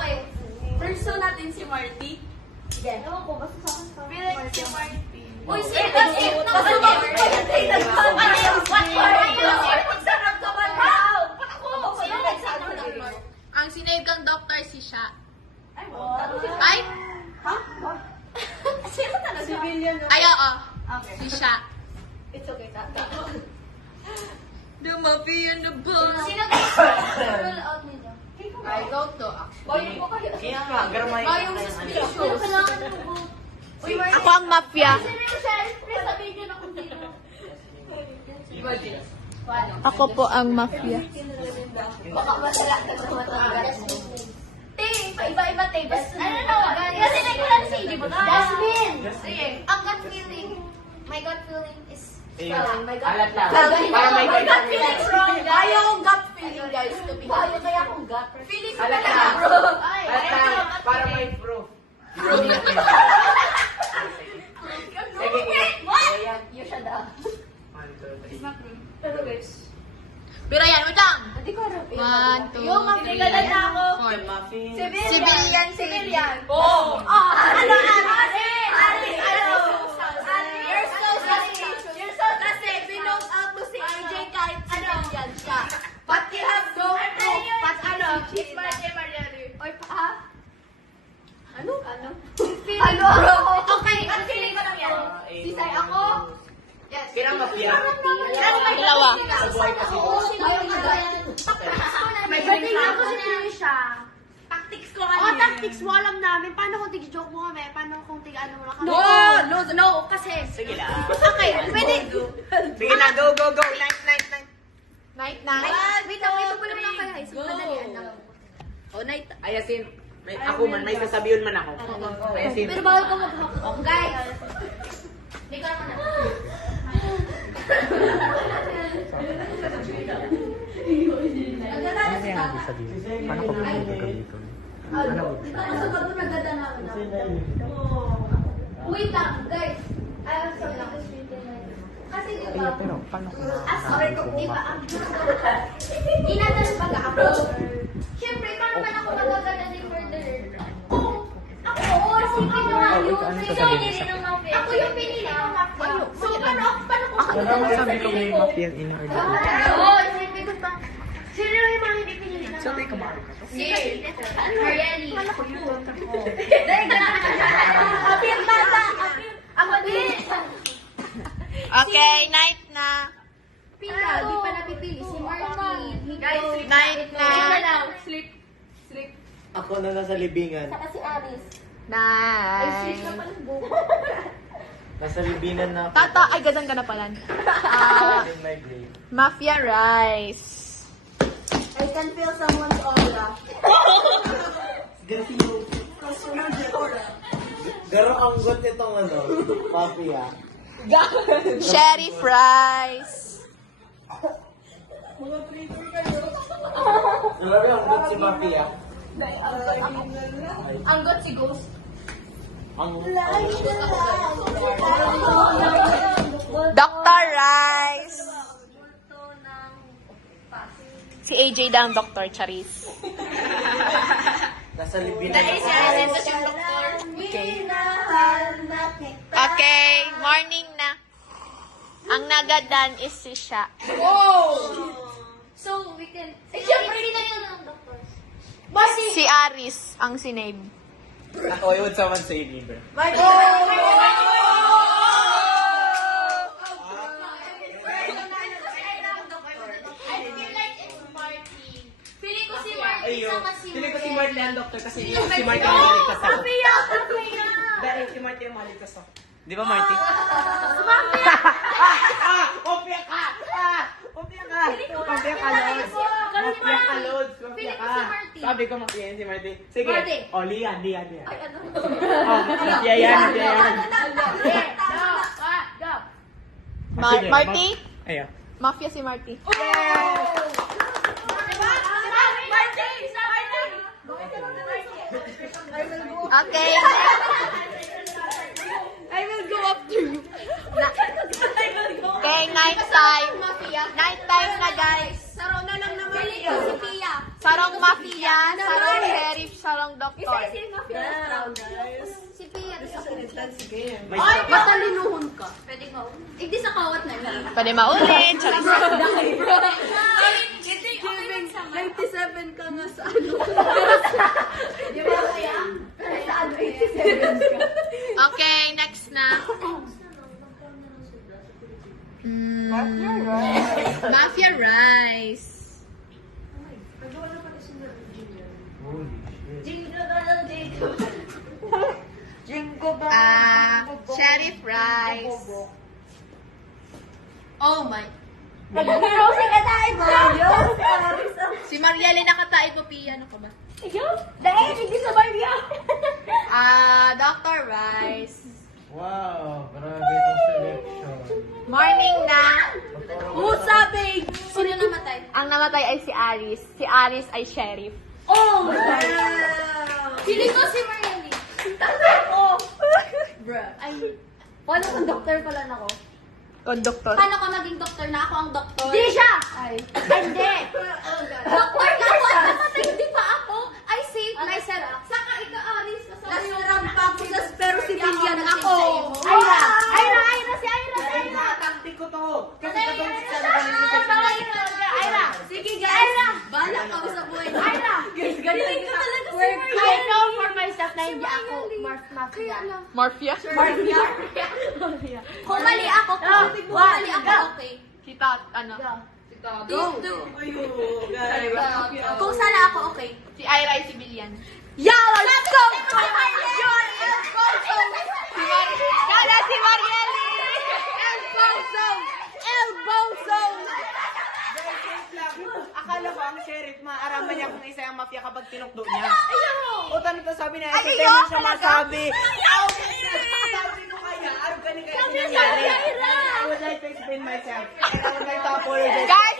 Okay. First so natin si Marty. Sige. Ewan ko, basta sa akin. Bilang si Marty. Uy, sige, kasi magsarap ka ba daw? Sino nagsabi ng Lord? Ang sinave kang doctor si Sha. Ay, Ay? ha? Sino talaga? Civilian na. Ay, oo. Okay. Si Sha. It's okay, tata. The mafia and the boss. Sino roll out ninyo? I don't know. Bayong ko kayo. Kaya nga, garamay ka Bayong tayo. suspicious. Kailangan mo. Uy, Marty. Ako ang mafia. Sino yung sheriff? Please sabihin nyo na kung sino. Ako po ang mafia. Baka masala ka sa mata. Te, iba-iba te. Basta, ano na, kasi nagkulan si AJ ba? Jasmine! Sige. Ang gut feeling. My gut feeling is strong. My gut Alat lang. feeling. Para may My gut feeling is strong, guys. Ayaw kong gut feeling, guys. To be Ayaw kaya akong gut. Feeling ko Alat talaga, lang. bro. Ay, Alat ayaw lang. gut Para feeling. may proof. Sige, what? Ayan. You should have. Pero guys, Pero yan, wait lang. hindi ko alam. 1, 2, Yung mapiligalan na ako. 4. Muffin. Civilian, Civilian. Oo. Ano? You're so suspicious. You're so kasi binote out mo si AJ kahit civilian siya. But you have no proof. But ano? It's Marty Mariano. Oy, ha? Ano? Feeling Ano? ko. Okay, ang feeling ko lang yan. Sisay ako. Yes. Kailan mafia? Dalawa. Sabuhay kasi ko. May birthday na ako si siya. Tactics ko Oh, tactics mo alam namin. Paano kung tig-joke mo kami? Paano kung tig-ano mo lang kami? No, kasi. Sige lang. Okay, pwede. Sige na, go. Night. Night na. Wait lang, ito po naman kayo high school. Madalian lang. Oh, night. Ayasin. Ako man, may sasabihin man ako. Ayasin. Pero bawal ko mag-hawk. Guys! Hindi ko naman na. Nagdadala siya. Paano ko gagamitin? Ano? Sa bago nagdadala na. Wait lang, guys. Ayaw sa lang. Kasi di ba? Pero paano ko Sorry ko, di ba? Inadala pag ako. Siyempre, paano man ako magagana ni murderer? Kung ako, sipin nyo nga yun. ano sasabihin sa Ako yung pinili ng mafia. So, paano ko Ano naman sabi ko may mafia in order? Oo, isipin ko pa. Sino yung mga hindi pinili ng Sabi ko maaari ka to? Si Marieli. Dahil na. Apir bata. Ako din. Okay, night na. Pina, di pa napipili. Si Marty. Guys, Night na. Sleep. Ako na nasa libingan. Saka si Aris. Night. Nasa libingan na ako. Tata, ay gadang ka na pala. In my grave. Mafia rice. I can feel someone's aura. Garo ang got itong mafia. Sheriff rice. Garo ang got si mafia. Ang got si Ghost. Ang Dr. Rice. Si AJ daw ang Dr. Charis. nasa libingan Si ako. Aris yung doktor. Okay, morning na. Ang nagadan is si Sha. So, we can... Siyempre, hindi na yun ang doktor. Si Aris ang sinave. Ako, yun sa man sa inibra. I feel like it's Marty. Feeling ko si Marty Ayun. sama si Pili ko si Marieli. Marty ang doktor kasi si Marty ang maligtas ako. Mafia! Dahil si Marty ang maligtas ako. Di ba, Marty? Mafia! Opya ka! Opya ka! Opya ka, Lods! Opya ka, Lods! Opya Feeling ko ka! si Marty. Sabi ko mafia yan si Marty. Sige. Marty. Oh, Lian. Ay, ano? Oh, mafia yan. Go! Marty? Ayaw. Mafia si Marty. Okay. I will go after you. Okay, night time. Night time na, guys. Saro na lang naman. Feeling ko si Pia. Sarong mafia, sarong sheriff, sarong Matalinuhon ka. Pwede mo. Hindi sa kawat na lang. Pwede maulit. Charis. Giving 97 ka nga sa ano. Di ba kaya? Sa ano, 87 ka. Okay, next na. Mafia rice. Jingle bell, jingle bell. Jingle bell. Sheriff rice. Oh my. Nag-rosy ka tayo, Mario. Si Marielle nakatae ko piano ko ba? Dahil, hindi sa Mario. Dr. Rice. Wow, grabe itong selection. Morning na. Who's sabi? Sino namatay? Ang namatay ay si Aris. Si Aris ay sheriff. Oh! Feeling ko si Marielle. Oh! Bruh. Ay, paano kung doctor pala na ako? Conductor. Paano ka maging doktor na ako ang doktor? Hindi siya! Ay, hindi! Doktor ka ako at namatay, hindi pa ako. I saved myself. Saka ika-aris ka sa nasurampak ko sa pero civilian ako. Ayra! Ayra! Ayra! Si Ayra! Si Ayra! Taktik ko to. Kasi Ayra! katong Ayra! Sige guys, balak kami sa buhay. Ayra! Guys, galing ka talaga si I Marielle. know for myself na hindi ako mafia. Morphia? Kung mali ako, kung mali ako, okay. Kita, ano? Go. guys. Kung sana ako, okay. Si Ira ay civilian. Yeah, let's go! Kala si Marielle! Elbow zone! Akala ko ang sheriff, maaraman niya kung isa yung mafia kapag tinukdo niya. O, tanong to sabi niya, kasi tayo siya masabi. Sabi ko kaya, ano ganun kaya nangyari? I would like to explain myself. And I would like to apologize. Guys,